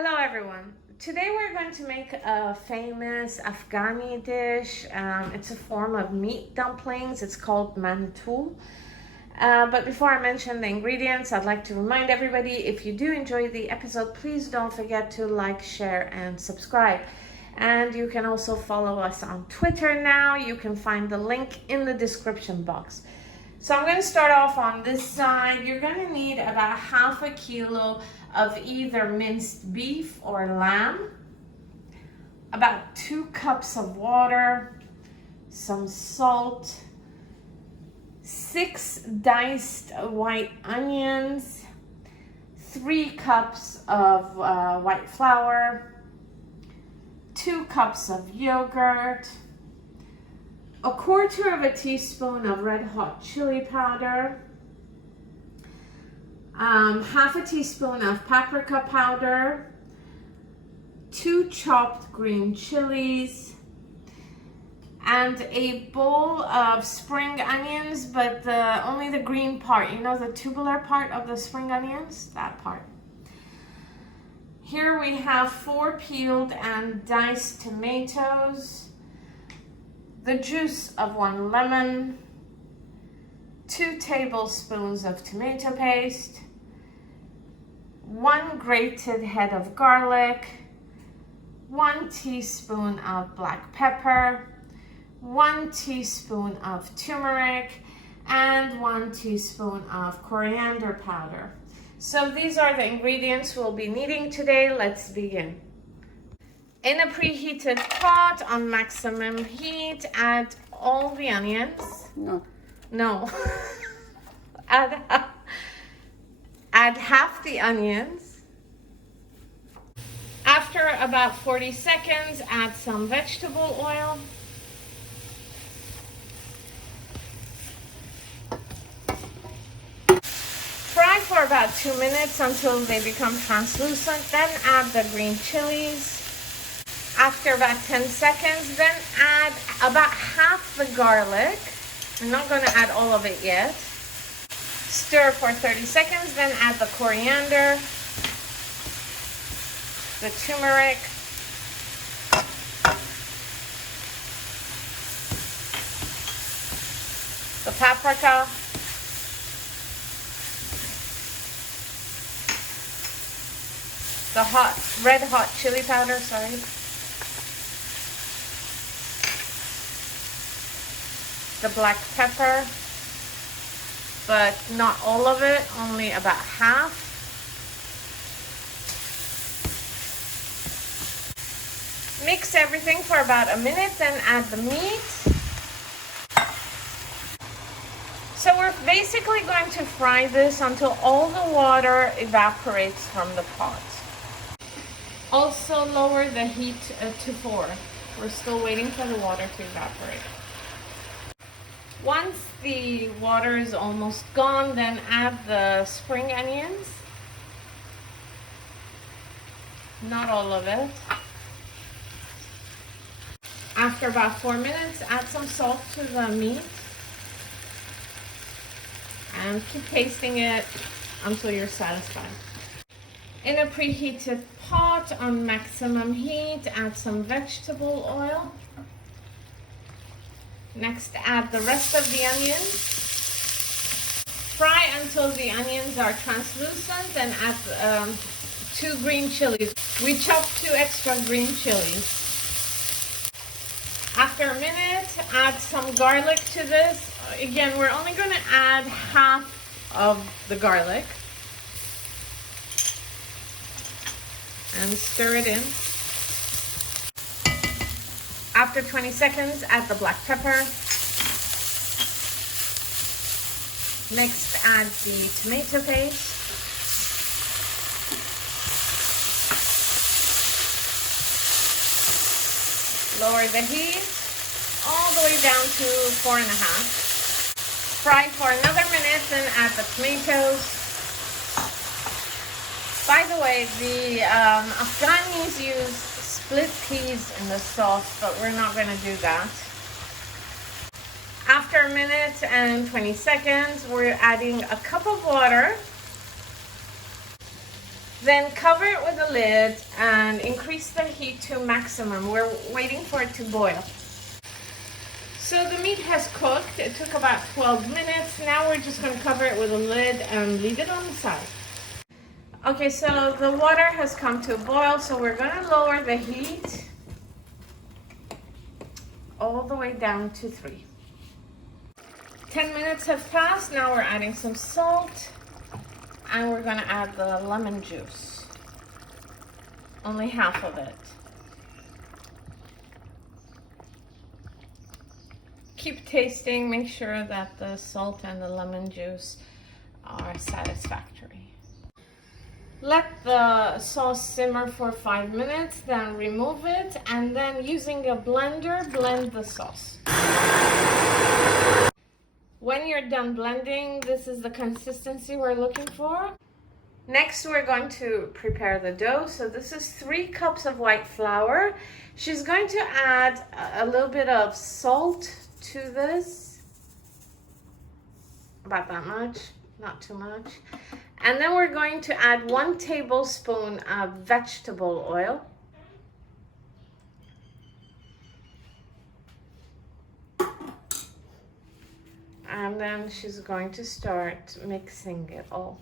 Hello everyone. Today we're going to make a famous Afghani dish. It's a form of meat dumplings. It's called mantu. But before I mention the ingredients, I'd like to remind everybody, if you do enjoy the episode, please don't forget to like, share, and subscribe. And you can also follow us on Twitter now. You can find the link in the description box. So I'm going to start off on this side. You're going to need about half a kilo of either minced beef or lamb, about 2 cups of water, some salt, 6 diced white onions, 3 cups of white flour, 2 cups of yogurt, a 1/4 teaspoon of red hot chili powder, half a teaspoon of paprika powder, 2 chopped green chilies, and a bowl of spring onions, but only the green part, you know, the tubular part of the spring onions, that part. Here we have 4 peeled and diced tomatoes, the juice of 1 lemon, 2 tablespoons of tomato paste, 1 grated head of garlic, 1 teaspoon of black pepper, 1 teaspoon of turmeric, and 1 teaspoon of coriander powder. So these are the ingredients we'll be needing today. Let's begin. In a preheated pot on maximum heat, add all the onions. No. Add half the onions. After about 40 seconds, add some vegetable oil. Fry for about 2 minutes until they become translucent. Then add the green chilies. After about 10 seconds, then add about half the garlic. I'm not going to add all of it yet. Stir for 30 seconds, then add the coriander, the turmeric, the paprika, the red hot chili powder, the black pepper, but not all of it, only about half. Mix everything for about a minute, then add the meat. So we're basically going to fry this until all the water evaporates from the pot. Also lower the heat to 4. We're still waiting for the water to evaporate. Once the water is almost gone, then add the spring onions. Not all of it. After about 4 minutes, add some salt to the meat. And keep tasting it until you're satisfied. In a preheated pot on maximum heat, add some vegetable oil. Next, add the rest of the onions. Fry until the onions are translucent, and add 2 green chilies. We chopped 2 extra green chilies. After a minute, add some garlic to this. Again, we're only going to add half of the garlic. And stir it in. After 20 seconds, add the black pepper. Next, add the tomato paste. Lower the heat all the way down to 4.5. Fry for another minute, then add the tomatoes. By the way, the Afghanis use split peas in the sauce, but we're not going to do that. After a minute and 20 seconds, we're adding a cup of water. Then cover it with a lid and increase the heat to maximum. We're waiting for it to boil. So the meat has cooked. It took about 12 minutes. Now we're just going to cover it with a lid and leave it on the side. Okay, so the water has come to a boil, so we're going to lower the heat all the way down to 3. 10 minutes have passed. Now we're adding some salt and we're going to add the lemon juice. Only half of it. Keep tasting, make sure that the salt and the lemon juice are satisfactory. Let the sauce simmer for 5 minutes, then remove it, and then using a blender, blend the sauce. When you're done blending, this is the consistency we're looking for. Next, we're going to prepare the dough. So this is 3 cups of white flour. She's going to add a little bit of salt to this, about that much, not too much. And then we're going to add 1 tablespoon of vegetable oil. And then she's going to start mixing it all.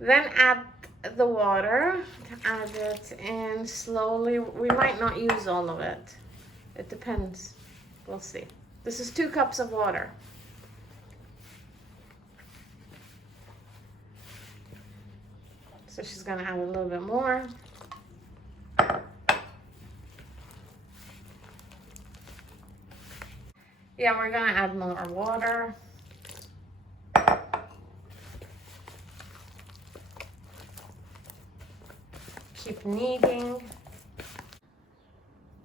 Then add the water, add it in slowly. We might not use all of it. It depends. We'll see. This is 2 cups of water. So she's gonna add a little bit more. Yeah, we're gonna add more water. Keep kneading.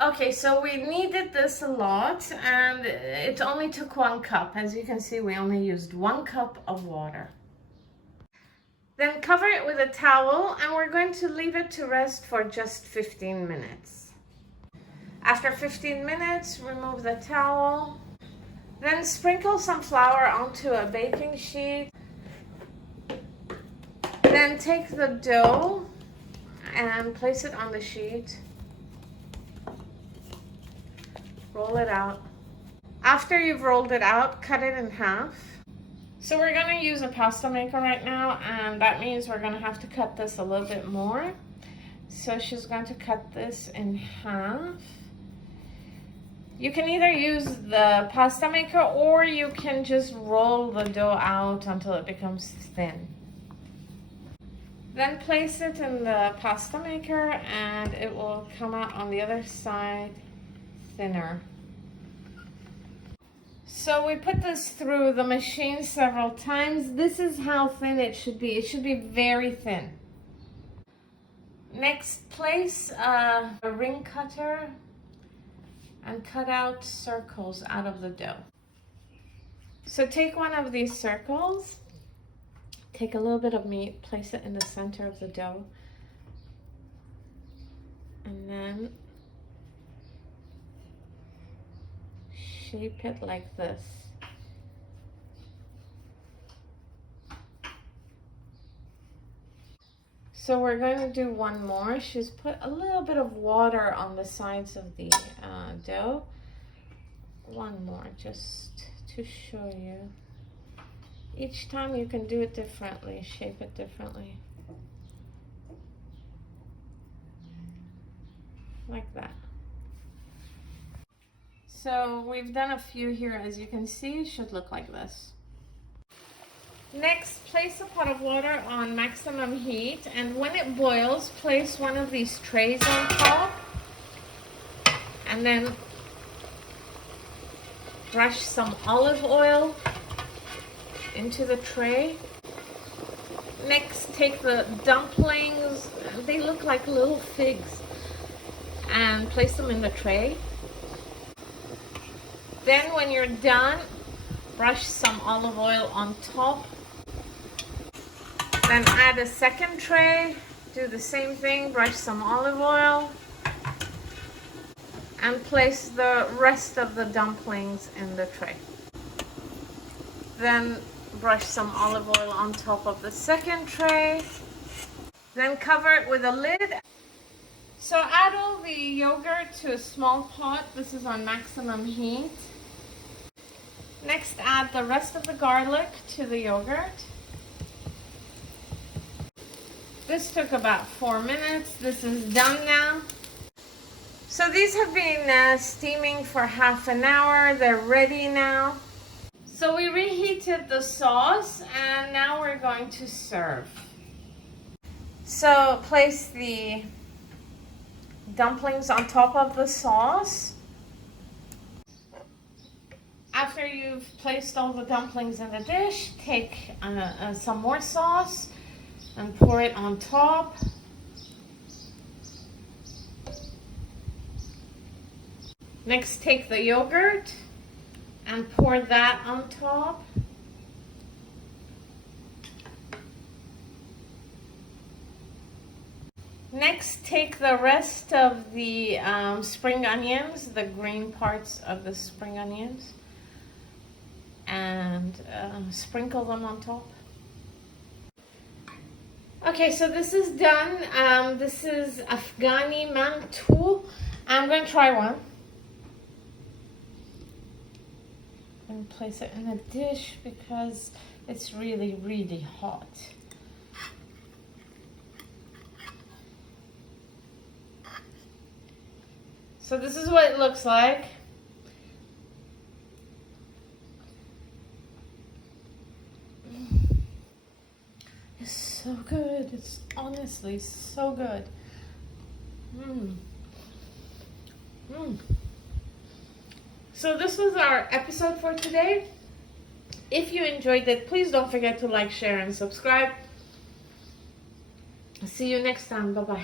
Okay, so we kneaded this a lot and it only took 1 cup. As you can see, we only used 1 cup of water. Then cover it with a towel and we're going to leave it to rest for just 15 minutes. After 15 minutes, remove the towel. Then sprinkle some flour onto a baking sheet. Then take the dough and place it on the sheet. Roll it out. After you've rolled it out, cut it in half. So we're going to use a pasta maker right now, and that means we're going to have to cut this a little bit more. So she's going to cut this in half. You can either use the pasta maker or you can just roll the dough out until it becomes thin. Then place it in the pasta maker and it will come out on the other side thinner. So we put this through the machine several times. This is how thin it should be. It should be very thin. Next, place a ring cutter and cut out circles out of the dough. So take one of these circles, take a little bit of meat, place it in the center of the dough, and then shape it like this. So we're going to do one more. She's put a little bit of water on the sides of the dough. One more just to show you. Each time you can do it differently, shape it differently. Like that. So we've done a few here. As you can see, it should look like this. Next, place a pot of water on maximum heat, and when it boils, place one of these trays on top, and then brush some olive oil into the tray. Next, take the dumplings, they look like little figs, and place them in the tray. Then when you're done, brush some olive oil on top. Then add a second tray, do the same thing, brush some olive oil, and place the rest of the dumplings in the tray. Then brush some olive oil on top of the second tray. Then cover it with a lid. So add all the yogurt to a small pot. This is on maximum heat. Next, add the rest of the garlic to the yogurt. This took about 4 minutes. This is done now. So these have been steaming for half an hour. They're ready now. So we reheated the sauce and now we're going to serve. So place the dumplings on top of the sauce. After you've placed all the dumplings in the dish, take some more sauce and pour it on top. Next, take the yogurt and pour that on top. Next, take the rest of the spring onions, the green parts of the spring onions, and sprinkle them on top. Okay, so this is done. This is Afghani Mantu. I'm going to try one. I'm going to place it in a dish because it's really, really hot. So this is what it looks like. It's so good. It's honestly so good. So this was our episode for today. If you enjoyed it, please don't forget to like, share, and subscribe. See you next time. Bye-bye.